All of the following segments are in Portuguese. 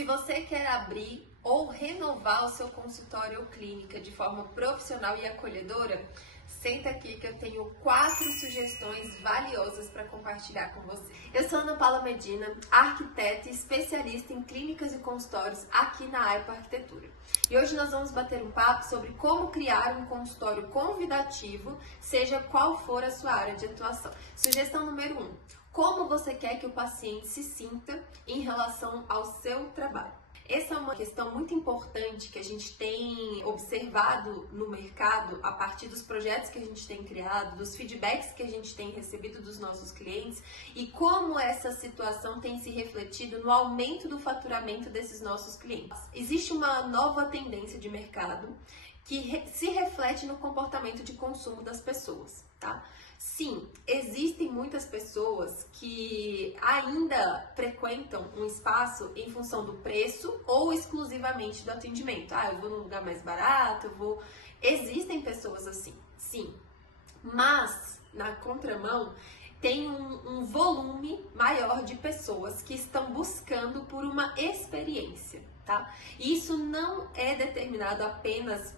Se você quer abrir ou renovar o seu consultório ou clínica de forma profissional e acolhedora, senta aqui que eu tenho 4 sugestões valiosas para compartilhar com você. Eu sou Ana Paula Medina, arquiteta e especialista em clínicas e consultórios aqui na AIPA Arquitetura. E hoje nós vamos bater um papo sobre como criar um consultório convidativo, seja qual for a sua área de atuação. Sugestão número 1. Como você quer que o paciente se sinta em relação ao seu trabalho? Essa é uma questão muito importante que a gente tem observado no mercado a partir dos projetos que a gente tem criado, dos feedbacks que a gente tem recebido dos nossos clientes e como essa situação tem se refletido no aumento do faturamento desses nossos clientes. Existe uma nova tendência de mercado que se reflete no comportamento de consumo das pessoas, tá? Sim, existem muitas pessoas que ainda frequentam um espaço em função do preço ou exclusivamente do atendimento. Eu vou num lugar mais barato, Existem pessoas assim, sim. Mas, na contramão, tem um volume maior de pessoas que estão buscando por uma experiência, tá? Isso não é determinado apenas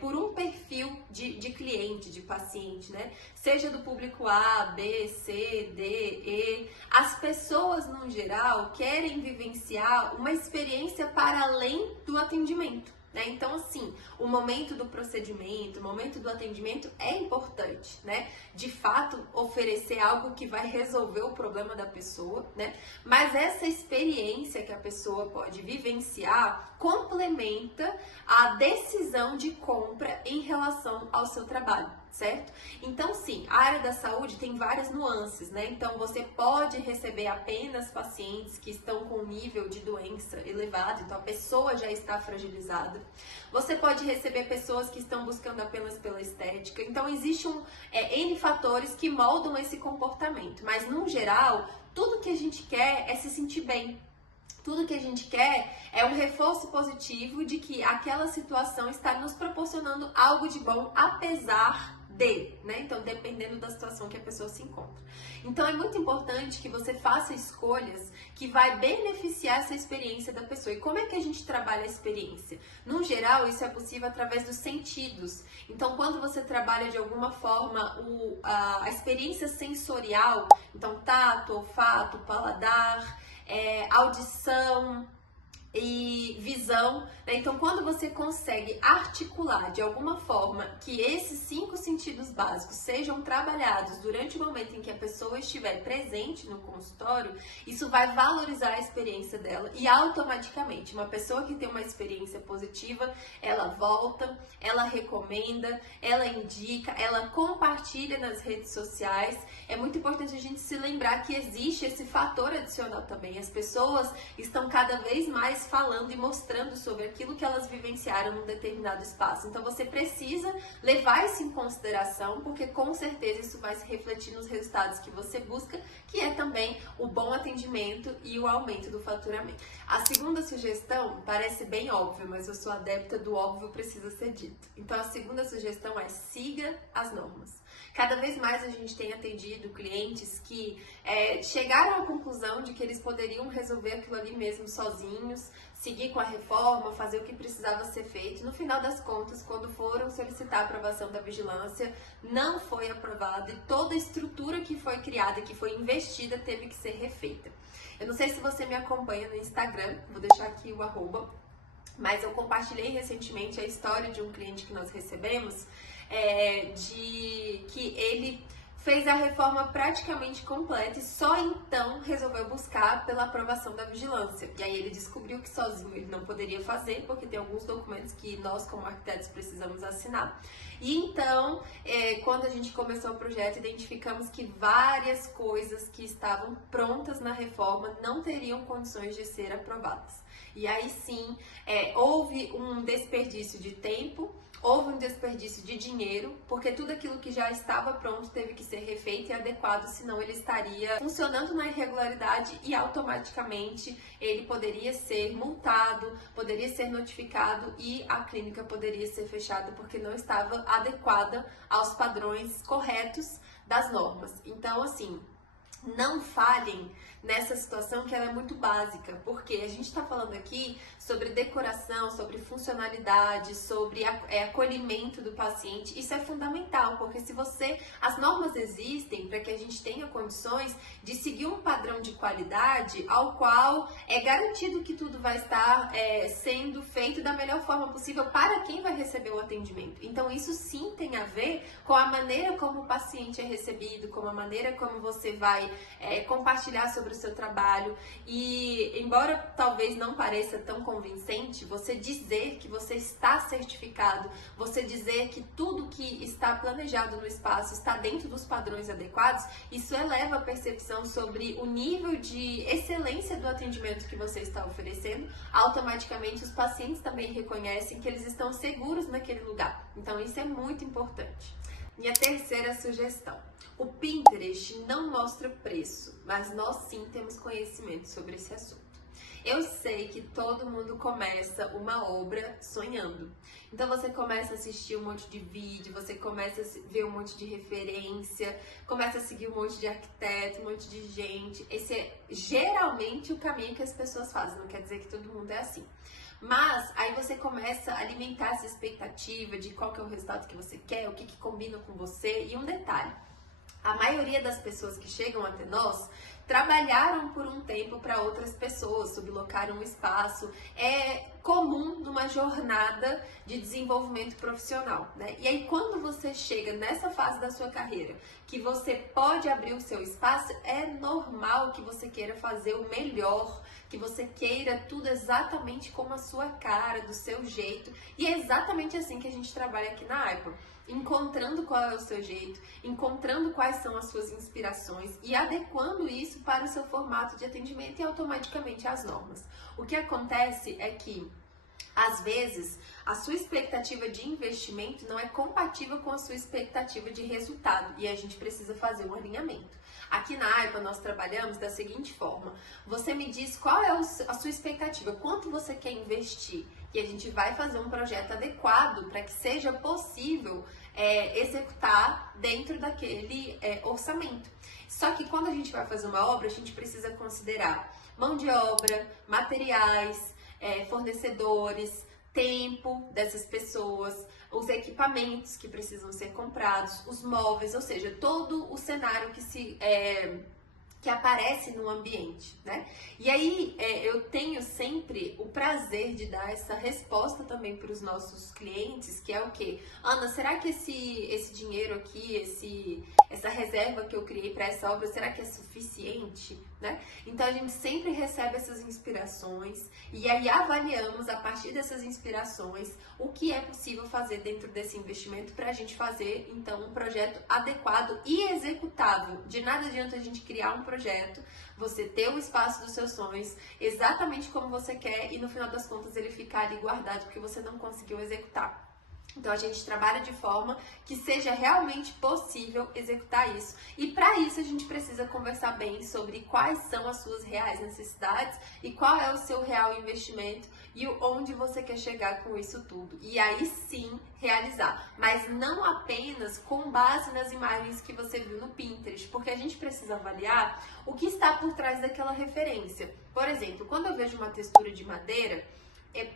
por um perfil de cliente, de paciente, né? Seja do público A, B, C, D, E. As pessoas, no geral, querem vivenciar uma experiência para além do atendimento. Então, assim, o momento do procedimento, o momento do atendimento é importante, né? De fato, oferecer algo que vai resolver o problema da pessoa, né? Mas essa experiência que a pessoa pode vivenciar complementa a decisão de compra em relação ao seu trabalho, certo? Então, sim, a área da saúde tem várias nuances, né? Então, você pode receber apenas pacientes que estão com nível de doença elevado, então a pessoa já está fragilizada. Você pode receber pessoas que estão buscando apenas pela estética. Então, existe N fatores que moldam esse comportamento, mas, no geral, tudo que a gente quer é se sentir bem. Tudo que a gente quer é um reforço positivo de que aquela situação está nos proporcionando algo de bom, apesar né? Então, dependendo da situação que a pessoa se encontra. Então, é muito importante que você faça escolhas que vai beneficiar essa experiência da pessoa. E como é que a gente trabalha a experiência? No geral, isso é possível através dos sentidos. Então, quando você trabalha de alguma forma a experiência sensorial, então tato, olfato, paladar, audição e visão, né? Então, quando você consegue articular de alguma forma que esses 5 sentidos básicos sejam trabalhados durante o momento em que a pessoa estiver presente no consultório, isso vai valorizar a experiência dela e automaticamente uma pessoa que tem uma experiência positiva, ela volta, ela recomenda, ela indica, ela compartilha nas redes sociais. É muito importante a gente se lembrar que existe esse fator adicional também. As pessoas estão cada vez mais falando e mostrando sobre aquilo que elas vivenciaram num determinado espaço. Então, você precisa levar isso em consideração, porque com certeza isso vai se refletir nos resultados que você busca, que é também o bom atendimento e o aumento do faturamento. A segunda sugestão parece bem óbvia, mas eu sou adepta do óbvio precisa ser dito. Então, a segunda sugestão é siga as normas. Cada vez mais a gente tem atendido clientes que chegaram à conclusão de que eles poderiam resolver aquilo ali mesmo sozinhos, seguir com a reforma, fazer o que precisava ser feito. No final das contas, quando foram solicitar a aprovação da vigilância, não foi aprovado e toda a estrutura que foi criada, que foi investida, teve que ser refeita. Eu não sei se você me acompanha no Instagram, vou deixar aqui o @, mas eu compartilhei recentemente a história de um cliente que nós recebemos, de que ele fez a reforma praticamente completa e só então resolveu buscar pela aprovação da vigilância. E aí ele descobriu que sozinho ele não poderia fazer, porque tem alguns documentos que nós como arquitetos precisamos assinar. E então, quando a gente começou o projeto, identificamos que várias coisas que estavam prontas na reforma não teriam condições de ser aprovadas. E aí sim, houve um desperdício de tempo, houve um desperdício de dinheiro, porque tudo aquilo que já estava pronto teve que ser refeito e adequado, senão ele estaria funcionando na irregularidade e automaticamente ele poderia ser multado, poderia ser notificado e a clínica poderia ser fechada porque não estava adequada aos padrões corretos das normas. Então, assim, não falhem nessa situação que ela é muito básica, porque a gente está falando aqui sobre decoração, sobre funcionalidade, sobre acolhimento do paciente. Isso é fundamental, porque as normas existem para que a gente tenha condições de seguir um padrão de qualidade ao qual é garantido que tudo vai estar sendo feito da melhor forma possível para quem vai receber o atendimento. Então isso sim tem a ver com a maneira como o paciente é recebido, com a maneira como você vai compartilhar sobre o seu trabalho. E embora talvez não pareça tão convincente, você dizer que você está certificado, você dizer que tudo que está planejado no espaço está dentro dos padrões adequados, isso eleva a percepção sobre o nível de excelência do atendimento que você está oferecendo. Automaticamente os pacientes também reconhecem que eles estão seguros naquele lugar. Então isso é muito importante. Minha terceira sugestão: o Pinterest não mostra preço, mas nós sim temos conhecimento sobre esse assunto. Eu sei que todo mundo começa uma obra sonhando. Então você começa a assistir um monte de vídeo, você começa a ver um monte de referência, começa a seguir um monte de arquiteto, um monte de gente. Esse é geralmente o caminho que as pessoas fazem, não quer dizer que todo mundo é assim. Mas aí você começa a alimentar essa expectativa de qual que é o resultado que você quer, o que combina com você. E um detalhe: a maioria das pessoas que chegam até nós trabalharam por um tempo para outras pessoas, sublocaram um espaço. É comum numa jornada de desenvolvimento profissional, né? E aí quando você chega nessa fase da sua carreira, que você pode abrir o seu espaço, é normal que você queira fazer o melhor, que você queira tudo exatamente como a sua cara, do seu jeito. E é exatamente assim que a gente trabalha aqui na Hyper, encontrando qual é o seu jeito, encontrando quais são as suas inspirações e adequando isso para o seu formato de atendimento e automaticamente as normas. O que acontece é que, às vezes, a sua expectativa de investimento não é compatível com a sua expectativa de resultado e a gente precisa fazer um alinhamento. Aqui na AIPA nós trabalhamos da seguinte forma: você me diz qual é a sua expectativa, quanto você quer investir, e a gente vai fazer um projeto adequado para que seja possível executar dentro daquele orçamento. Só que quando a gente vai fazer uma obra, a gente precisa considerar mão de obra, materiais, fornecedores, tempo dessas pessoas, os equipamentos que precisam ser comprados, os móveis, ou seja, todo o cenário que aparece no ambiente, né? E aí eu tenho sempre o prazer de dar essa resposta também para os nossos clientes, que é o quê? Ana, será que esse dinheiro aqui, essa reserva que eu criei para essa obra, será que é suficiente, né? Então a gente sempre recebe essas inspirações e aí avaliamos a partir dessas inspirações o que é possível fazer dentro desse investimento para a gente fazer então um projeto adequado e executável. De nada adianta a gente criar um projeto, você ter o espaço dos seus sonhos exatamente como você quer e no final das contas ele ficar ali guardado porque você não conseguiu executar. Então a gente trabalha de forma que seja realmente possível executar isso. E para isso a gente precisa conversar bem sobre quais são as suas reais necessidades e qual é o seu real investimento e onde você quer chegar com isso tudo. E aí sim realizar, mas não apenas com base nas imagens que você viu no Pinterest, porque a gente precisa avaliar o que está por trás daquela referência. Por exemplo, quando eu vejo uma textura de madeira,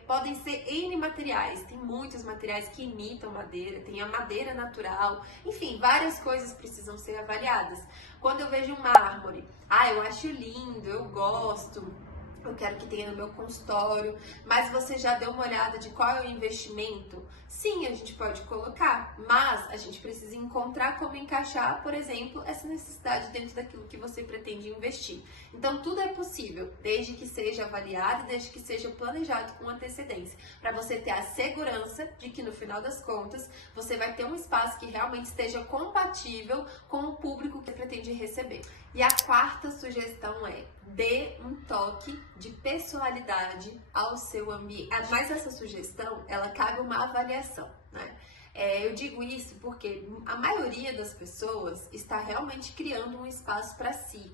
podem ser N materiais, tem muitos materiais que imitam madeira, tem a madeira natural, enfim, várias coisas precisam ser avaliadas. Quando eu vejo um mármore, eu acho lindo, eu gosto, eu quero que tenha no meu consultório, mas você já deu uma olhada de qual é o investimento? Sim, a gente pode colocar, mas a gente precisa encontrar como encaixar, por exemplo, essa necessidade dentro daquilo que você pretende investir. Então, tudo é possível, desde que seja avaliado, desde que seja planejado com antecedência, para você ter a segurança de que, no final das contas, você vai ter um espaço que realmente esteja compatível com o público que pretende receber. E a quarta sugestão é: dê um toque de personalidade ao seu ambiente. Mas essa sugestão, ela cabe uma avaliação, né? Eu digo isso porque a maioria das pessoas está realmente criando um espaço para si.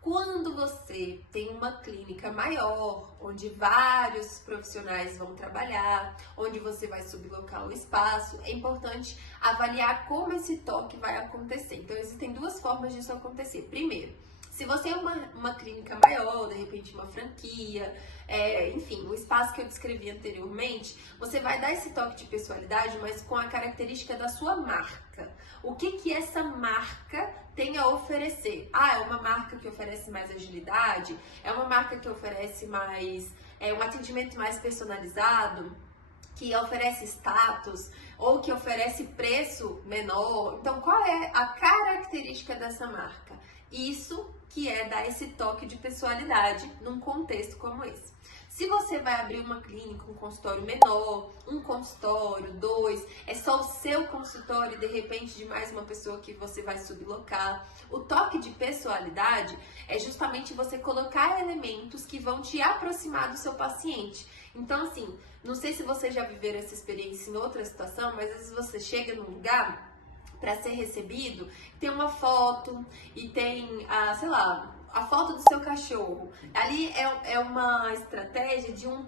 Quando você tem uma clínica maior, onde vários profissionais vão trabalhar, onde você vai sublocar o espaço, é importante avaliar como esse toque vai acontecer. Então, existem duas formas disso acontecer. Primeiro, Se você é uma clínica maior, de repente uma franquia, enfim, o espaço que eu descrevi anteriormente, você vai dar esse toque de pessoalidade, mas com a característica da sua marca. O que essa marca tem a oferecer? É uma marca que oferece mais agilidade? É uma marca que oferece mais, um atendimento mais personalizado? Que oferece status ou que oferece preço menor. Então, qual é a característica dessa marca? Isso que é dar esse toque de pessoalidade num contexto como esse. Se você vai abrir uma clínica, um consultório menor, um consultório, 2, é só o seu consultório e de repente de mais uma pessoa que você vai sublocar. O toque de pessoalidade é justamente você colocar elementos que vão te aproximar do seu paciente. Então, assim, não sei se você já viveram essa experiência em outra situação, mas às vezes você chega num lugar para ser recebido, tem uma foto e tem, sei lá, a foto do seu cachorro. Ali é uma estratégia de uma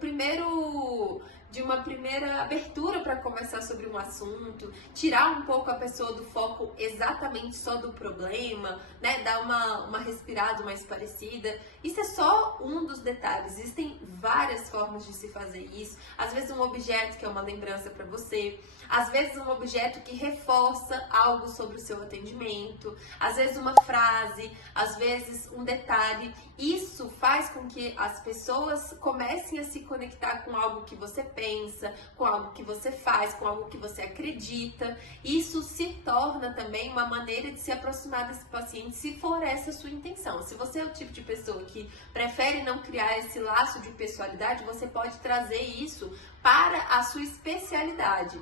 primeira abertura para conversar sobre um assunto, tirar um pouco a pessoa do foco exatamente só do problema, né? Dar uma respirada mais parecida. Isso é só um dos detalhes. Existem várias formas de se fazer isso. Às vezes um objeto que é uma lembrança para você, às vezes um objeto que reforça algo sobre o seu atendimento, às vezes uma frase, às vezes um detalhe. Isso faz com que as pessoas comecem a se conectar com algo que você pensa, com algo que você faz, com algo que você acredita. Isso se torna também uma maneira de se aproximar desse paciente, se for essa a sua intenção. Se você é o tipo de pessoa que prefere não criar esse laço de pessoalidade, você pode trazer isso para a sua especialidade.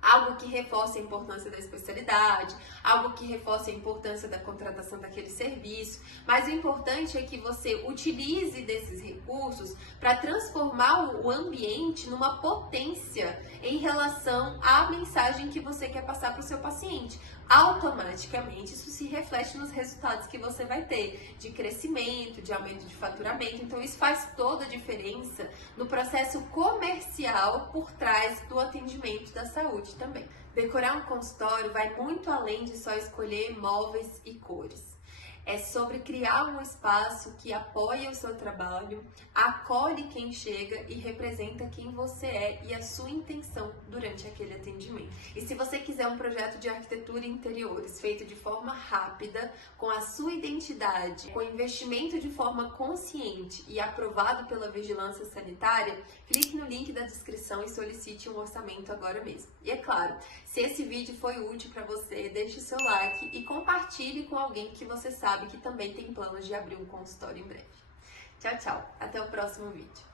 Algo que reforce a importância da especialidade, algo que reforce a importância da contratação daquele serviço. Mas o importante é que você utilize desses recursos para transformar o ambiente numa potência em relação à mensagem que você quer passar para o seu paciente. Automaticamente isso se reflete nos resultados que você vai ter de crescimento, de aumento de faturamento. Então isso faz toda a diferença no processo comercial por trás do atendimento da saúde também. Decorar um consultório vai muito além de só escolher móveis e cores. É sobre criar um espaço que apoia o seu trabalho, acolhe quem chega e representa quem você é e a sua intenção durante aquele atendimento. E se você quiser um projeto de arquitetura e interiores feito de forma rápida, com a sua identidade, com investimento de forma consciente e aprovado pela vigilância sanitária, clique no link da descrição e solicite um orçamento agora mesmo. E é claro, se esse vídeo foi útil para você, deixe o seu like e compartilhe com alguém que você sabe que também tem planos de abrir um consultório em breve. Tchau, tchau. Até o próximo vídeo.